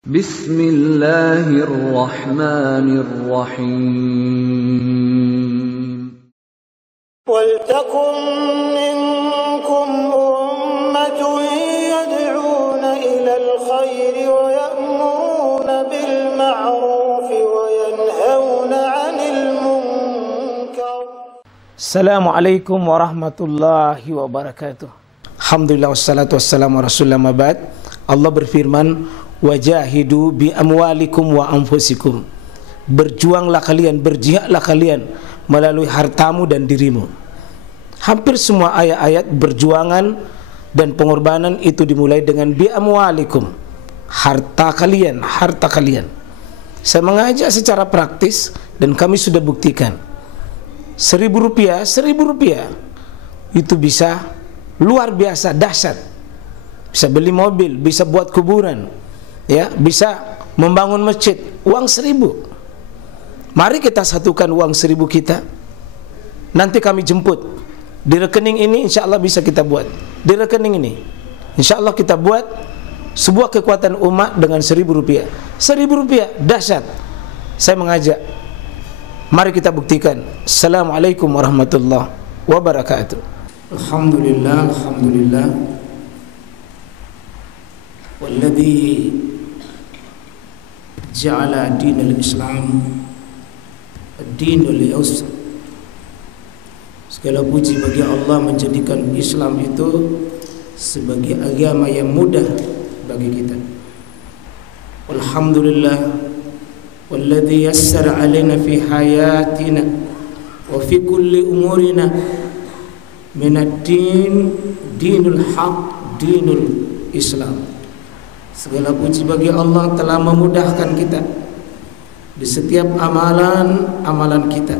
Bismillahirrahmanirrahim. Waltakum minkum ummatun yad'una ilal khairi wa ya'muruna bil ma'rufi wa yanhauna 'anil munkar. Assalamualaikum warahmatullahi wabarakatuh. Alhamdulillah wassalatu wassalamu ala rasulillah ma ba'd. Allah berfirman, wajahidu bi amwalikum wa anfusikum. Berjuanglah kalian, berjihadlah kalian melalui hartamu dan dirimu. Hampir semua ayat-ayat berjuangan dan pengorbanan itu dimulai dengan bi amwalikum, harta kalian, harta kalian. Saya mengajak secara praktis dan kami sudah buktikan. Rp1.000 itu bisa luar biasa dahsyat. Bisa beli mobil, bisa buat kuburan, ya, bisa membangun masjid. Uang 1.000. Mari kita satukan uang 1.000 kita. Nanti kami jemput di rekening ini, insya Allah bisa kita buat. Di rekening ini, insya Allah kita buat sebuah kekuatan umat dengan Rp1.000. Rp1.000 dahsyat. Saya mengajak, mari kita buktikan. Assalamualaikum warahmatullahi wabarakatuh. Alhamdulillah, alhamdulillah. Walladzi ja'ala dinal Islam ad-dinul yusr. Segala puji bagi Allah menjadikan Islam itu sebagai agama yang mudah bagi kita. Alhamdulillah. Walladzi yassara 'alaina fi hayatina wa fi kulli umurina minad din dinul haq dinul Islam. Segala puji bagi Allah telah memudahkan kita di setiap amalan kita.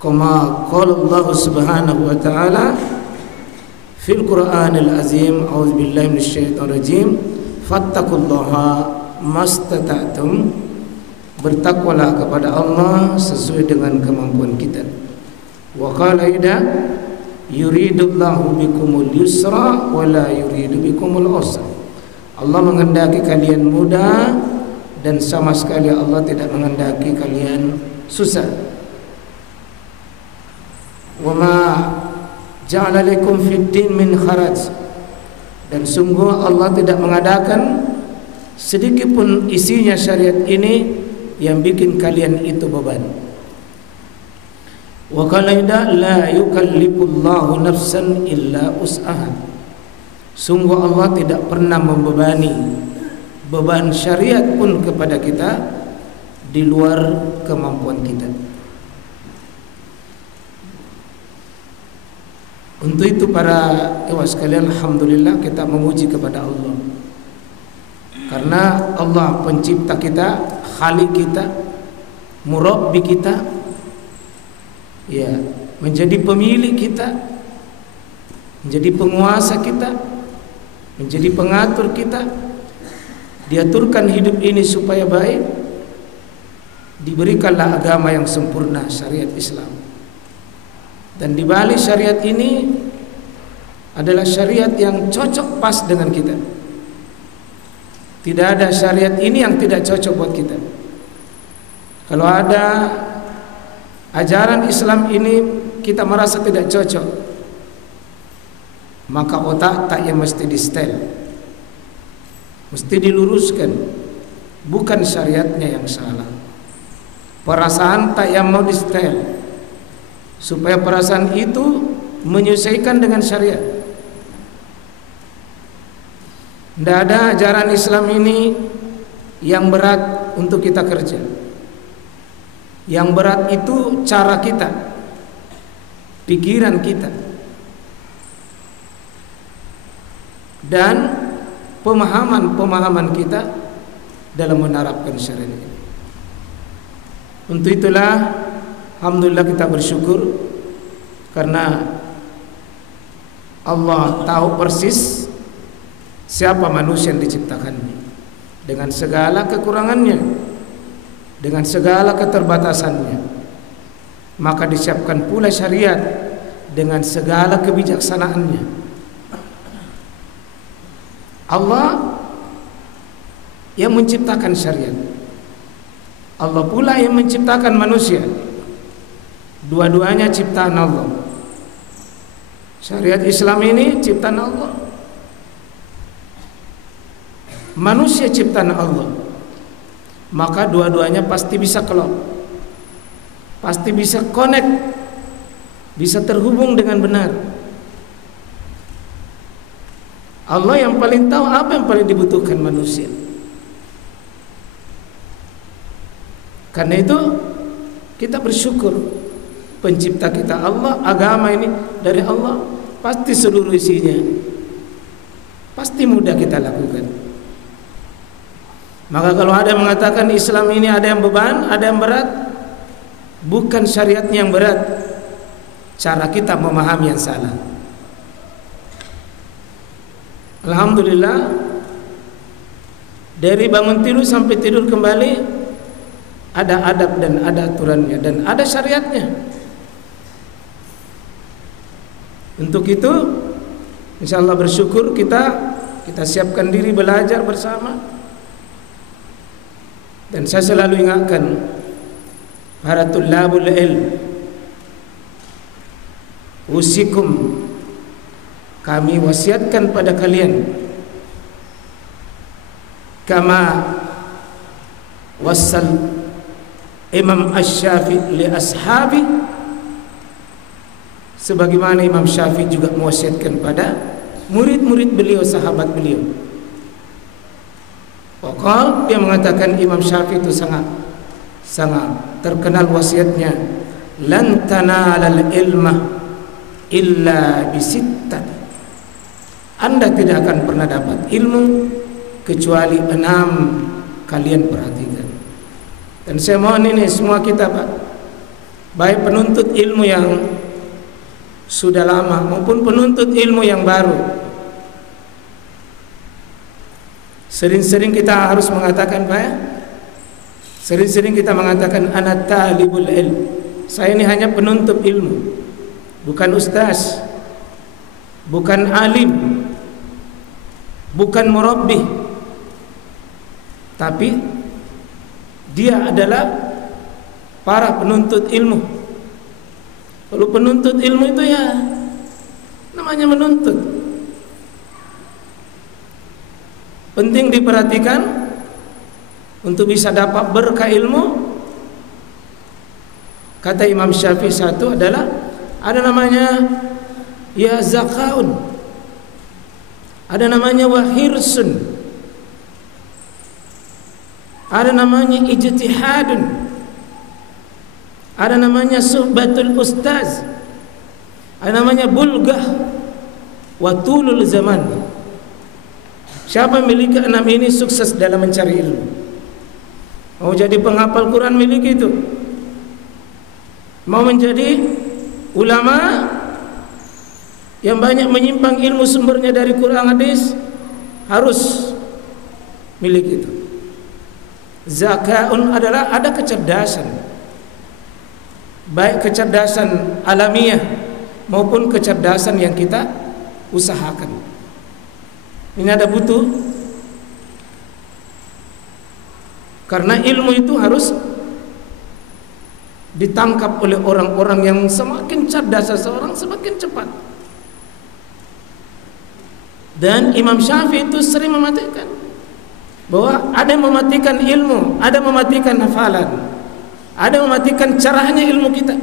Kama qala Allah Subhanahu wa taala fil Qur'anil Azim, a'udzubillahi minasyaitonir rajim, fattaqullaha mastata'tum. Bertakwalah kepada Allah sesuai dengan kemampuan kita. Wa qala ida yuridullahu bikumul yusra wa la yuridu bikumul usra. Allah menghendaki kalian mudah dan sama sekali Allah tidak menghendaki kalian susah. Wa ma ja'ala lakum fid din min kharaj. Dan sungguh Allah tidak mengadakan sedikit pun isinya syariat ini yang bikin kalian itu beban. Wa qala la yukallifullahu nafsan illa us'aha. Sungguh Allah tidak pernah membebani beban syariat pun kepada kita di luar kemampuan kita. Untuk itu para ikhwah sekalian, alhamdulillah kita memuji kepada Allah. Karena Allah pencipta kita, khalik kita, murabbi kita, ya, menjadi pemilik kita, menjadi penguasa kita, menjadi pengatur kita. Diaturkan hidup ini supaya baik. Diberikanlah agama yang sempurna, syariat Islam. Dan di balik syariat ini adalah syariat yang cocok pas dengan kita. Tidak ada syariat ini yang tidak cocok buat kita. Kalau ada ajaran Islam ini kita merasa tidak cocok, maka otak tak yang mesti di setel, mesti diluruskan. Bukan syariatnya yang salah, perasaan tak yang mau di setel, supaya perasaan itu menyesuaikan dengan syariat. Tidak ada ajaran Islam ini yang berat untuk kita kerja. Yang berat itu cara kita, pikiran kita, dan pemahaman kita dalam menerapkan syariat ini. Untuk itulah alhamdulillah kita bersyukur karena Allah tahu persis siapa manusia yang diciptakannya, dengan segala kekurangannya, dengan segala keterbatasannya. Maka disiapkan pula syariat dengan segala kebijaksanaannya. Allah yang menciptakan syariat. Allah pula yang menciptakan manusia. Dua-duanya ciptaan Allah. Syariat Islam ini ciptaan Allah, manusia ciptaan Allah. Maka dua-duanya pasti bisa kelop, pasti bisa connect, bisa terhubung dengan benar. Allah yang paling tahu apa yang paling dibutuhkan manusia. Karena itu kita bersyukur, pencipta kita Allah, agama ini dari Allah, pasti seluruh isinya pasti mudah kita lakukan. Maka kalau ada yang mengatakan Islam ini ada yang beban, ada yang berat, bukan syariatnya yang berat, cara kita memahami yang salah. Alhamdulillah, dari bangun tidur sampai tidur kembali ada adab dan ada aturannya dan ada syariatnya. Untuk itu insyaallah bersyukur kita siapkan diri belajar bersama. Dan saya selalu ingatkan para tullabul ilm, usikum, kami wasiatkan pada kalian kama wasal Imam Asy-Syafi'i li ashabi, sebagaimana Imam Syafi'i juga mewasiatkan pada murid-murid beliau, sahabat beliau. Pokok dia mengatakan Imam Syafi'i itu sangat terkenal wasiatnya, lan tanalal ilma illa bisittat. Anda tidak akan pernah dapat ilmu kecuali 6, kalian perhatikan. Dan saya mohon ini semua kita Pak, baik penuntut ilmu yang sudah lama maupun penuntut ilmu yang baru, sering-sering kita harus mengatakan Pak ya, sering-sering kita mengatakan ana talibul ilm, saya ini hanya penuntut ilmu, bukan ustaz, bukan alim, bukan murabbi, tapi dia adalah para penuntut ilmu. Kalau penuntut ilmu itu ya namanya menuntut. Penting diperhatikan untuk bisa dapat berkah ilmu. Kata Imam Syafi'i satu adalah ada namanya ya zakaun, ada namanya wahirsun, ada namanya ijtihadun, ada namanya suhbatul ustaz, ada namanya bulgah wa tulul zaman. Siapa yang memiliki 6 ini sukses dalam mencari ilmu. Mau jadi penghafal Quran miliki itu, mau menjadi ulama yang banyak menyimpang ilmu sumbernya dari Quran hadis, harus miliki itu. Zakaun adalah ada kecerdasan, baik kecerdasan alamiah maupun kecerdasan yang kita usahakan. Ini ada butuh, karena ilmu itu harus ditangkap oleh orang-orang yang semakin cerdas seseorang semakin cepat. Dan Imam Syafi'i itu sering mematikan bahwa ada yang mematikan ilmu, ada yang mematikan hafalan, ada yang mematikan caranya ilmu kita.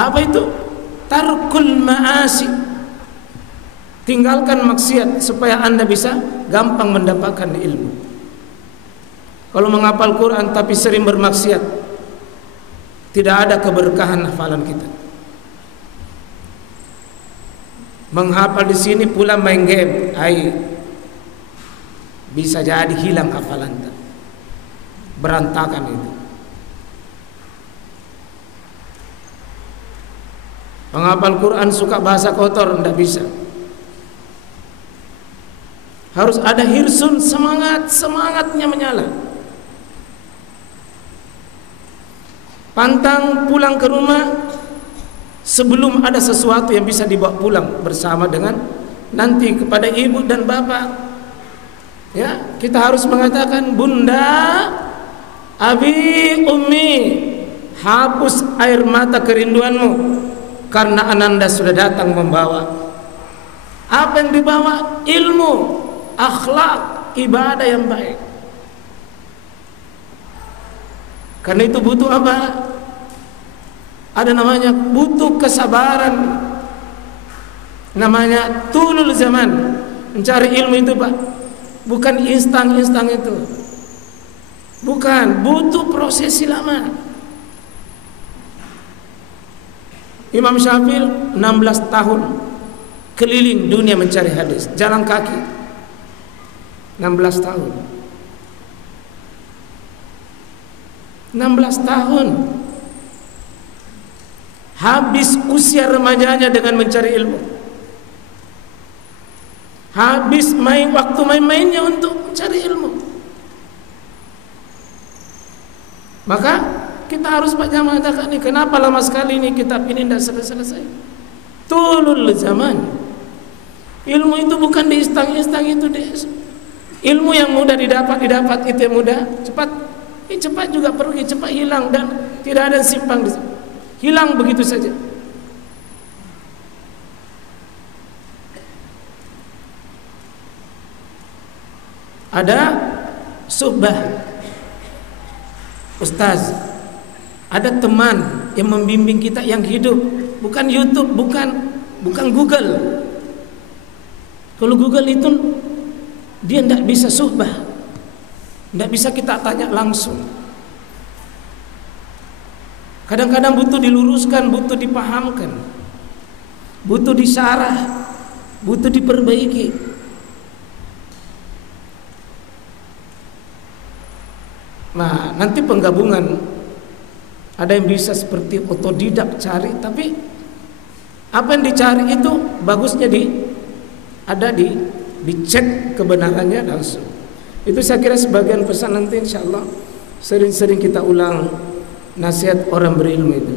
Apa itu? Tarkul ma'asi, tinggalkan maksiat supaya Anda bisa gampang mendapatkan ilmu. Kalau menghafal Quran tapi sering bermaksiat, tidak ada keberkahan hafalan kita. Menghafal di sini pula main game, bisa jadi hilang hafalan, berantakan itu. Menghafal Quran suka bahasa kotor, tidak bisa. Harus ada hirsun, semangatnya menyala. Pantang pulang ke rumah sebelum ada sesuatu yang bisa dibawa pulang bersama dengan nanti kepada ibu dan bapak. Ya, kita harus mengatakan, Bunda, Abi, Ummi, hapus air mata kerinduanmu karena Ananda sudah datang membawa. Apa yang dibawa? Ilmu, akhlak, ibadah yang baik. Karena itu butuh apa? Ada namanya butuh kesabaran, namanya tulul zaman. Mencari ilmu itu Pak, bukan instan-instan itu, bukan, butuh prosesi lama. Imam Syafi'i 16 tahun keliling dunia mencari hadis, jalan kaki 16 tahun. 16 tahun habis usia remajanya dengan mencari ilmu, habis waktu main-mainnya untuk mencari ilmu. Maka kita harus banyak mengatakan ini, kenapa lama sekali ini kitab ini tidak selesai-selesai. Tulul zaman. Ilmu itu bukan di istang-istang itu deh. Ilmu yang mudah didapat itu yang mudah, cepat juga pergi, cepat hilang, dan tidak ada simpang di sana. Hilang begitu saja. Ada suhbah ustaz, ada teman yang membimbing kita yang hidup, bukan YouTube, bukan Google. Kalau Google itu dia tidak bisa suhbah, tidak bisa kita tanya langsung. Kadang-kadang butuh diluruskan, butuh dipahamkan, butuh disyarah, butuh diperbaiki. Nah, nanti penggabungan, ada yang bisa seperti otodidak cari, tapi apa yang dicari itu bagusnya dicek kebenarannya langsung. Itu saya kira sebagian pesan nanti, insya Allah sering-sering kita ulang nasihat orang berilmu itu.